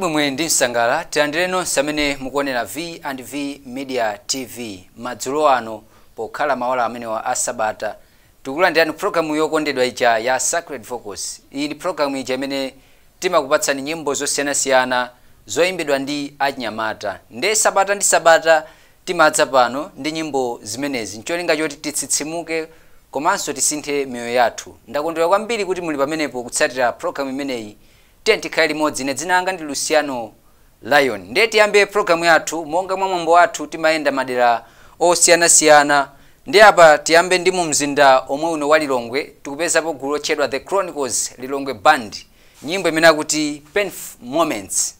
mwemwe ndi msangala tilandire nonse amene mukuonera V&V Media TV madzulo ano pokhala maola amene wa asabata tikulandirani programu yokondedwa ija ya Sacred Focus. Iyi ndi programu ija imene timakupatsani nyimbo zosiyanasiyana zoyimbidwa ndi achinyamata. Nde sabata ndi sabata timadza pano ndi nyimbo zimenezi ncholinga choti titsitsimuke komanso tisinthe miyoyo yathu. Ndakondwera kwambiri kuti muli pamenepo kutsatira programu imeneyi. Tikhale limodzi ine dzina langa ndi Luciano Lion. Nde tiyambe programu yathu monga mwa mwambo wathu timayenda madera osiyanasiyana. Ndi apa tiyambe ndi mu mzinda omwe uno wa Lilongwe tikupezapo gulu lotchedwa The Chronicles Lilongwe Band, nyimbo imene akuti Painful Moments.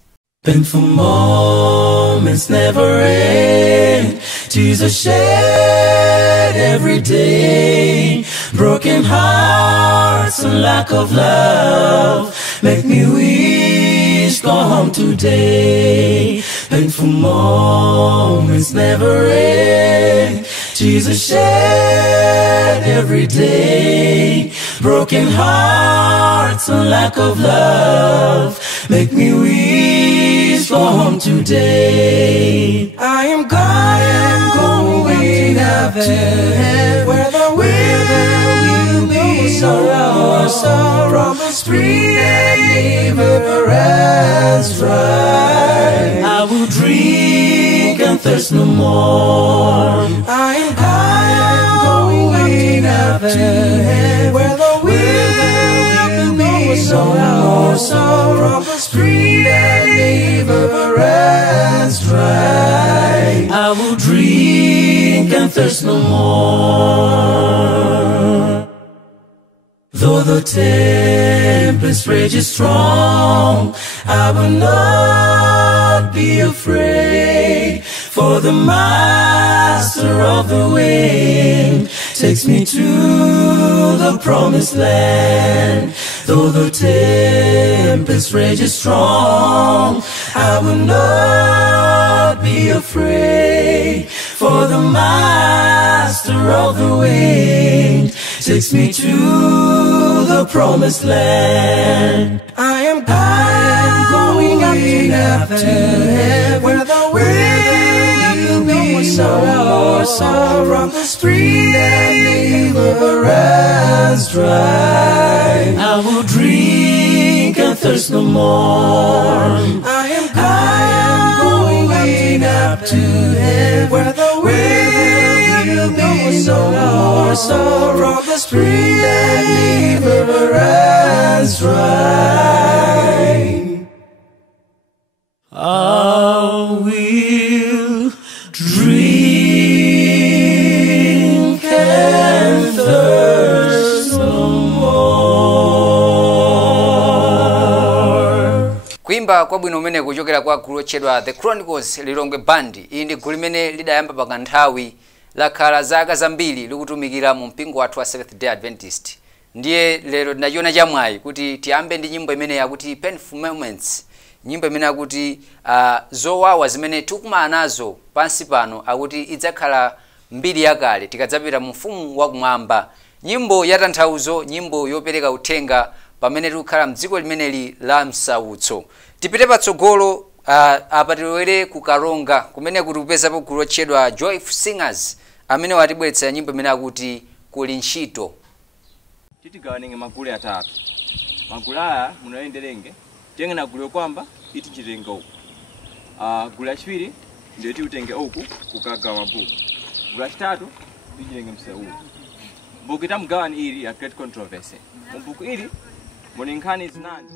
Painful moments never end. Jesus shed every day. Broken hearts and lack of love make me wish go home today. Painful moments never end. Jesus shed every day. Broken hearts and lack of love make me wish go home today. I am going up to heaven, where there will be sorrow, spring and never ends dry. I will drink and thirst no more. I am going up to heaven, where there will be sorrow, spring and never ends dry. I will drink and thirst no more. Though the tempest rages strong, I will not be afraid, for the master of the wind takes me to the promised land. Though the tempest rages strong, I will not be afraid, for the master of the wind takes me to the promised land. I am going up to heaven, where there will be sorrow, the spring and never ends dry. I will drink and thirst no more. I am going up to heaven, where there will be sorrow, the spring and never ends dry. I will drink and thirst no more. Kuimba kwa bwino umene kuchokera kwa gulu lotchedwa The Chronicles Lilongwe Band. Iyi ndi gulu limene lidayamba pakanthawi lakhala zaka zambiri likutumikira mu mpingo wathu wa Seventh Day Adventist. Ndiye lero ndinachiona chamwayi kuti tiyambe ndi nyimbo imene yakuti Painful Moments, nyimbo imene akuti zowawa zimene tikumana nazo pansi pano akuti idzakhala mbiri yakale tikadzapita mu mfumu wakumwamba. Nyimbo ya tanthauzo, nyimbo yopereka uthenga pamene tikukhala mdziko limeneli la msautso. Tipite patsogolo apa tilowere ku Karonga kumene kuti kupezapo gulu lotchedwa Joyful Singers amene watibweretsa nyimbo imene akuti kuli ntchito. Titigawanenge magulu atatu. Magulu aya munayenderenge tengena gulu kwamba itichitenga uku. Gulu lachiwiri ndio tiutenge uku kukagawa mabuku. Gulu lachitatu tichitenge mseu. Buku itamgawani ili a great controversy. Mbuku ili muli nkhani zinandi.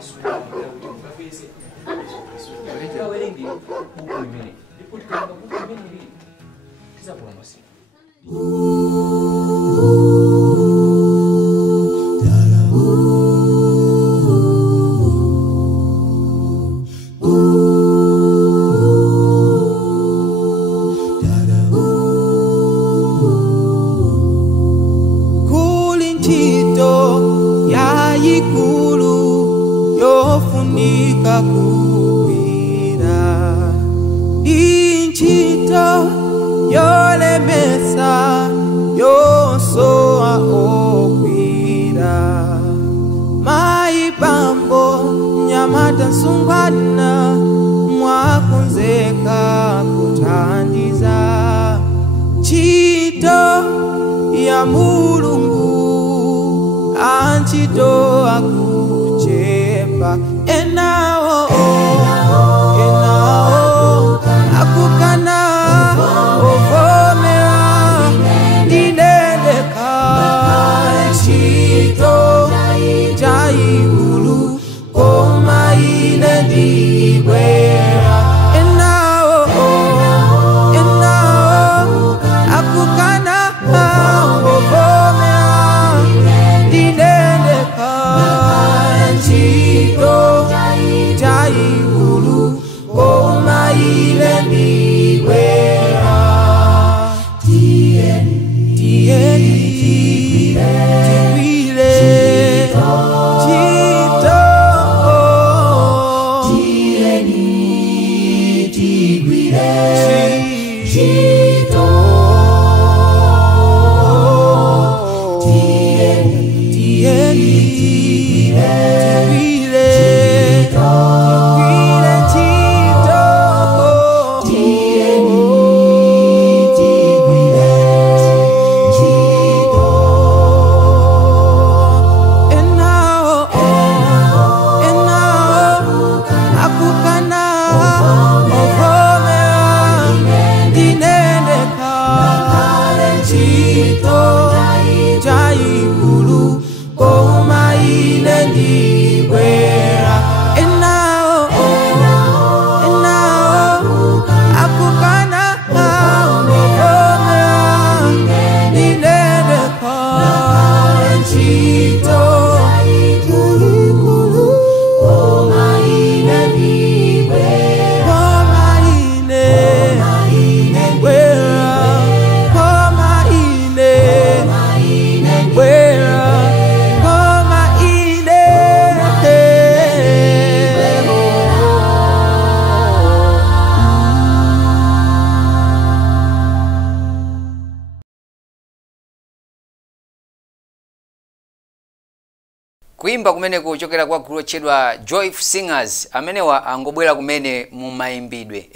masula kuti mukapeze waleta welengi buku imene ndipo tikanga buku imene ili tizapulumutsidwa. yofunika kuwira inchito yolemesa yosoa okwira maibambo nyamata nsungwana mwakonzeka kuthandiza ntchito ya Mulungu anchito akuchepa enawo akukana ovomera ndinendeka ntchito chaikulu koma ine ndibwera enawo akukana ovomera ndinendeka ntchito chaikulu koma ine ndibwera kuimba kumene kuchokera kwa gulu chedwa Joyful Singers amenewa angobwera kumene mu maimbidwe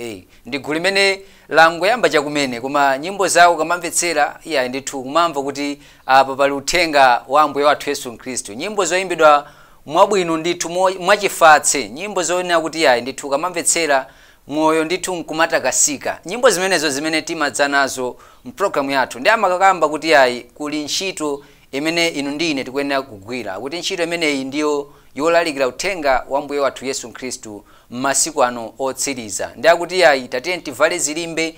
ndi gulu limene langoyamba chakumene koma nyimbo zawo kamamvetsera ndithu kumamva kuti apa pali uthenga wa Ambuye wathu Yesu Khristu, nyimbo zoyimbidwa mwabwino ndithu mwachifatse, nyimbo zoonera kuti ndithu kamamvetsera moyo ndithu nkumatakasika. Nyimbo zimenezo zimene timadza nazo mprogramu yathu ndi amakakamba kuti kuli ntchito imene inu ndine tikuyenera kugwira, kuti ntchito imeneyi ndiyo yolalikira uthenga wa Ambuye wathu Yesu Khristu m'masiku ano otsiriza. Ndi akuti tatiye tivale zilimbe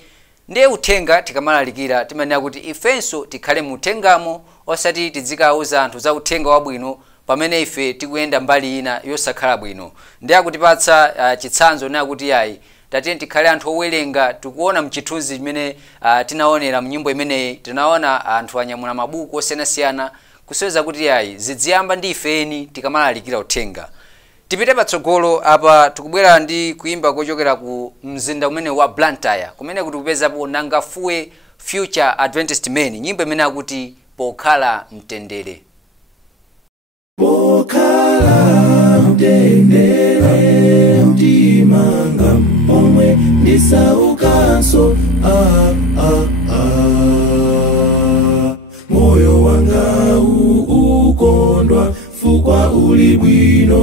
ndiye uthenga tikamalalikira timanena kuti ifenso tikhale mu uthengamo osati tizikauza anthu za uthenga wabwino pamene ife tikuyenda mbali ina yosakhala bwino. Ndi akutipatsa chitsanzo ndi akuti tatiye tikhale anthu owerenga. Tikuona mchithunzi chimene tinaonera mnyimbo imeneyi, tinaona anthu anyamula mabuku osiyanasiyana kuseweza kuti zidziyamba ndi ifeni tikamalalikira uthenga. Tipite patsogolo apa tikubwera ndi kuimba kochokera ku mzinda umene wa Blantyre kumene kuti kupezapo Nangafuwe Future Adventist Men, nyimbo imene akuti pokhala mtendere. Pokhala mtendere mtimanga omwe ndisaukanso moyo wanga ukondwa fukwa uli bwino.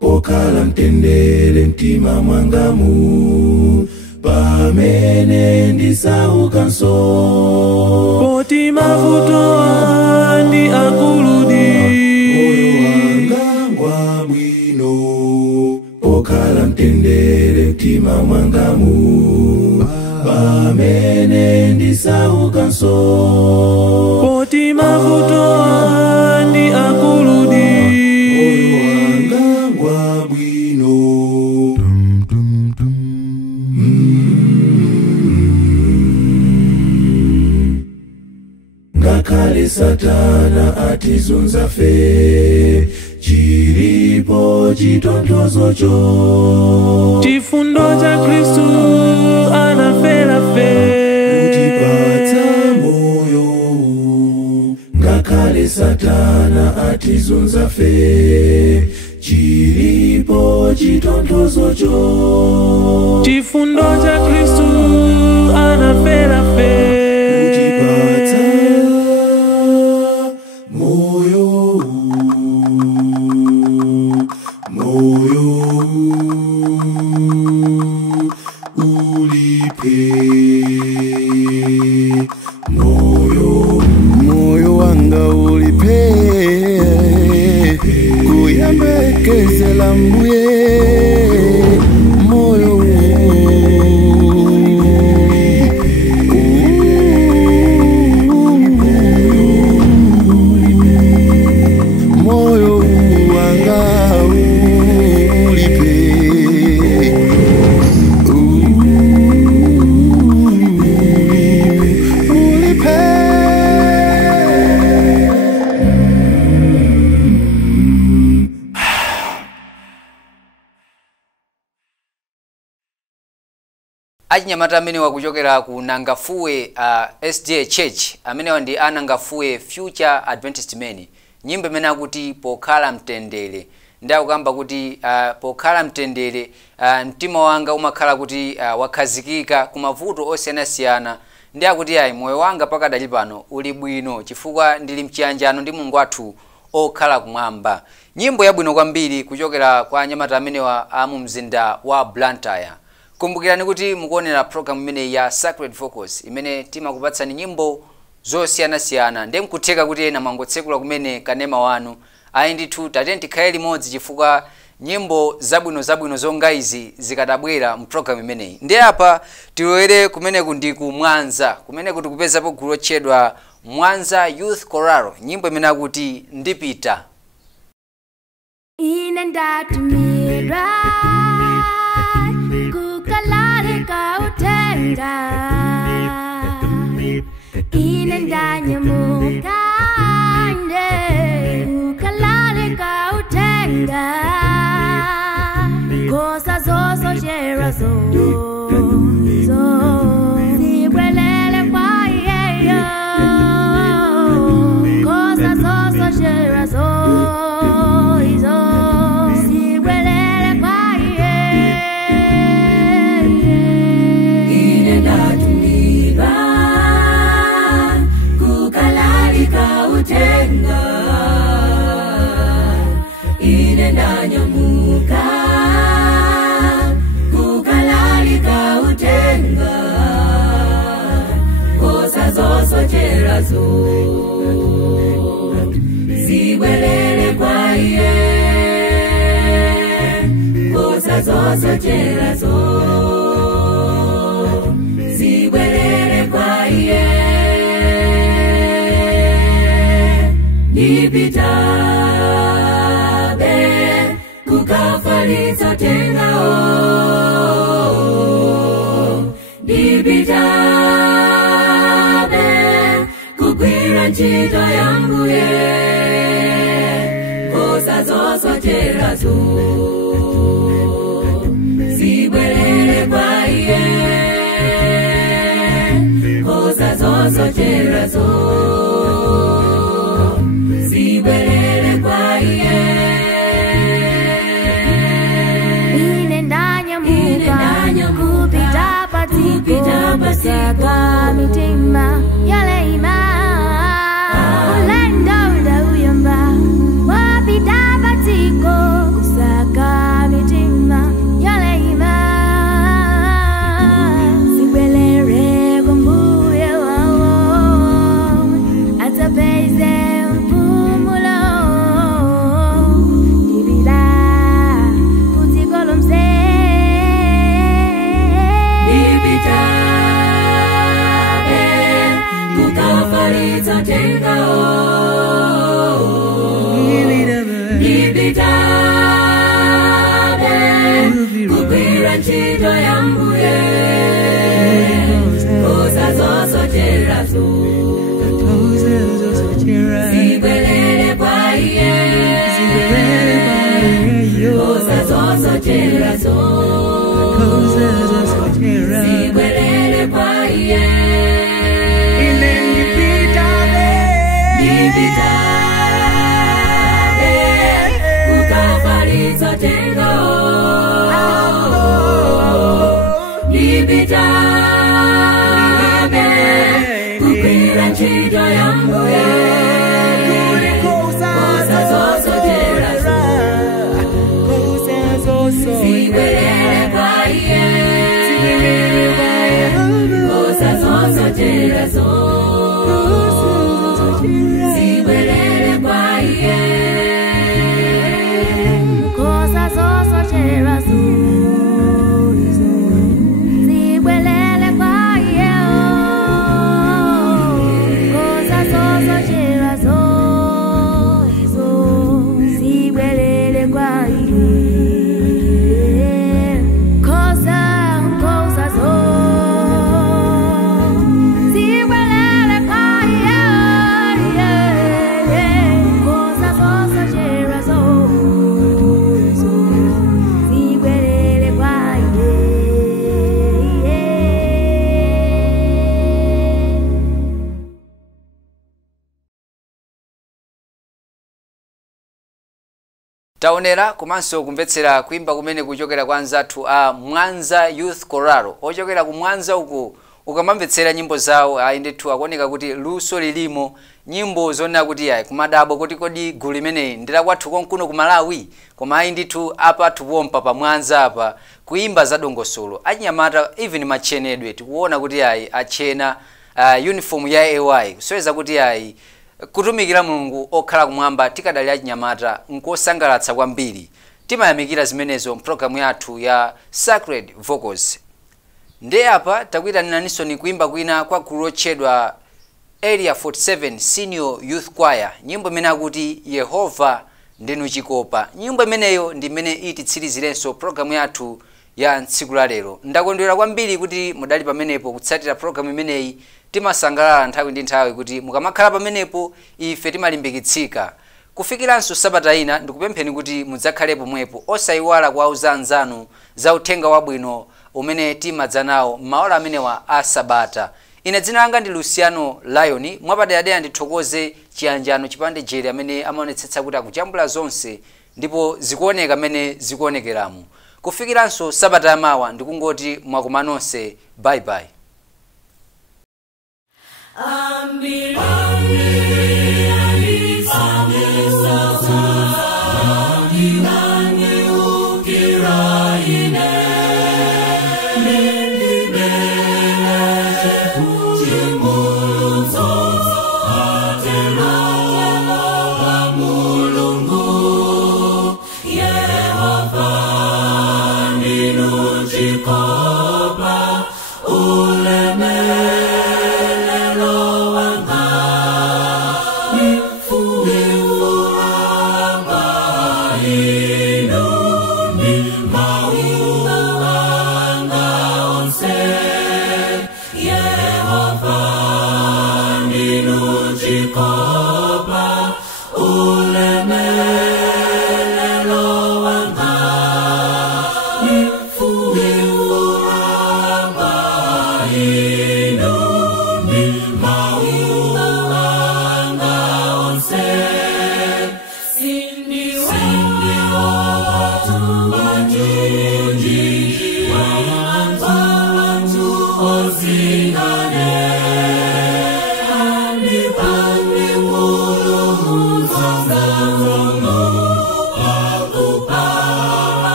Pokhala mtendere mtima mwangamu pamene ndisaukanso. Potima mavuto andi akuludi moyo wanga ngwa bwino pokhala mtendere mtima mwangamu pamene ndisaukanso poti mavuto andi akuludi moyo wanga ngwa bwino ngakhale satana atizunza fe chilipo chitonthozocho chifundo cha Kristu anafera fe kutipatsa moyo ngakhale satana atizunza fe chilipo chitonthozocho chifundo cha Kristu anafera fe kutipatsa moyo ulipe moyo wanga ulipe kuyembekezela mbuye moyo wanga ulipe achinyamata amene wakuchokera ku Nangafuwe SDA Church amene ndi Nangafuwe Future Adventist Men, nyimbo imene akuti pokhala mtendere. Ndakukamba kuti pokhala mtendere mtima wanga umakhala kuti wakhazikika ku mavuto osiyanasiyana. Ndi akuti ayi moyo wanga pakadali pano uli bwino chifukwa ndili mchiyanjano ndi Mulungu wathu okhala kumwamba. Nyimbo yabwino kwambiri kuchokera kwa anyamata amenewa mu mzinda wa Blantyre. Kumbukirani kuti mukuonera program imene ya Sacred Focus imene timakupatsani nyimbo zosiyanasiyana. Ndiye mkutheka kuti ena mwangotsekula kumene kanema wanu ayi ndithu tatiyeni tikhale limodzi chifukwa nyimbo zabwino zonga izi zikadabwera mu program imeneyi. Ndiye apa tilowere kumeneku ndi ku Mwanza kumene kuti kupezapo gulu lotchedwa Mwanza Youth Choral, nyimbo imene akuti ndipita. Ine ndatumidwa kukalalika uthenga, ine ndanyamuka kukalalika uthenga, kosa zosochera zibwelele kwa yeyo, kosa zosochera zibwelele kwa yeyo. Ine ndatumidwa kukalalika uthenga, ine ndanyamuka kukalalika uthenga, kosa zosochera zibwelele kwa iye, kosa zosochera zibwelele kwa iye. Nipitabe kukafalitsa uthenga, nipitabe kugwira ntchito ya Mbuye, kosa zosochera zibwelele kwa iye, kosa zosochera zibwelele kwa iye. Ine ndanyamuka kupita patiko kusaka mitima yaleima, ulendo ndauyamba wapita patiko kusaka mitima yaleima, zibwelele kwa Mbuye wawo, Limitabe kukwira ntchito ya Mbuye kosa zosoterazo zibwerere kwa Iye kosa zosoterazo zibwerere kwa Iye kosa zosoterazo zibwerere kwa Iye kosa zosoterazo zibwerere kwa Iye kosa zo zibwerere kwa Iye kosa zosoterazo zibwerere kwa Iye. Taonera komanso kumvetsera kuimba kumene kuchokera kwa anzathu a Mwanza Youth Choral ochokera ku Mwanza uku ukamamvetsera nyimbo zawo ndithu akuoneka kuti luso lilimo, nyimbo zona kuti kumadabo kuti kodi gulu limeneyi ndila kwathu konkuno ku Malawi koma ndithu apa tupompa pa Mwanza apa kuimba za dongosolo achinyamata even machenedwe tikuona kuti achena uniform ya AY kusoweza kuti kutumikira Mulungu okhala kumwamba tikadali achinyamata nkosangalatsa kwambiri. Timayamikira zimenezo program yathu ya Sacred Vocals. Nde apa takuyitaniraninso ni kuimba kwina kwa gulu lotchedwa Area 47 Senior Youth Choir, nyimbo imene akuti Yehova ndinu chikopa. Nyimbo imeneyo ndi imene ititsirizirenso program yathu ya tsiku la lero. Ndakondwera kwambiri kuti mudali pamenepo kutsatira program imeneyi. Timasangalala nthawi ndi nthawi kuti mukamakhala pamenepo ife timalimbikitsika. Kufikiranso sabata ina ndikupempheni kuti mudzakhalepo mwepo osayiwala kuwauza anzanu za uthenga wabwino umene timadza nawo maola amenewa a sabata. Ine dzina langa ndi Luciano Lion, mwapaderadera ndithokoze chiyanjano chipande jeri amene amaonetsetsa kuti akujambula zonse ndipo zikuoneka amene zikuonekeramo. Kufikiranso sabata yamawa ndikungoti mwakoma nonse, bye bye. Yehova